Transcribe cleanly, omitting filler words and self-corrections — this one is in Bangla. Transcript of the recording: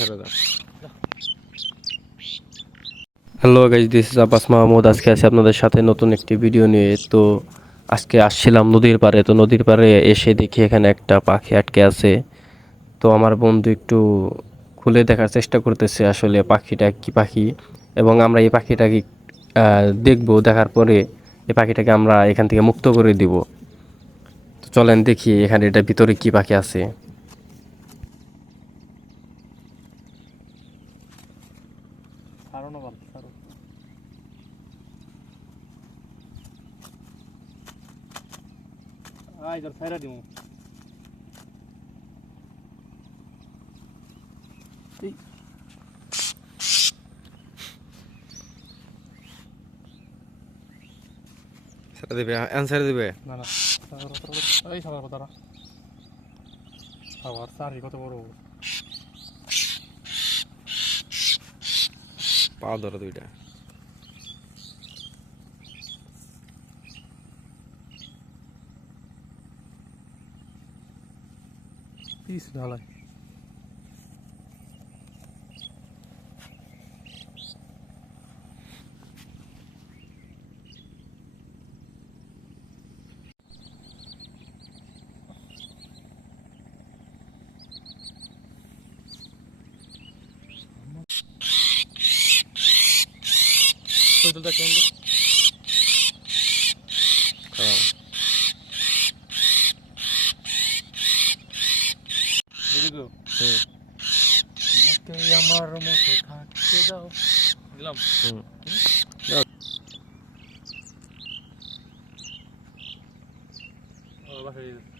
ছেড়ে দাও। Hello guys, this is Abbas Mahmud. আজকে আছি আপনাদের সাথে নতুন একটি ভিডিও নিয়ে। তো আজকে আসছিলাম নদীর পাড়ে। তো নদীর পাড়ে এসে দেখি এখানে একটা পাখি আটকে আছে। তো আমার বন্ধু একটু খুলে দেখার চেষ্টা করতেছে আসলে পাখিটা কি পাখি, এবং আমরা এই পাখিটাকে দেখবো। দেখার পরে এই পাখিটাকে আমরা এখান থেকে মুক্ত করে দিব। তো চলেন দেখি এখানে এটার ভিতরে কি পাখি আছে। ইধর ছাইরা দিমু। ছেড়ে দিবে, অ্যান্সার দিবে। না না, এই সবার কথা আবার সারি কত বড় পা ধরো দুইটা। পিস ঢালাই। তো দেখুন বুঝিগো। আমাকে আমার মতো থাকতে দাও। দিলাম। ও বাসায়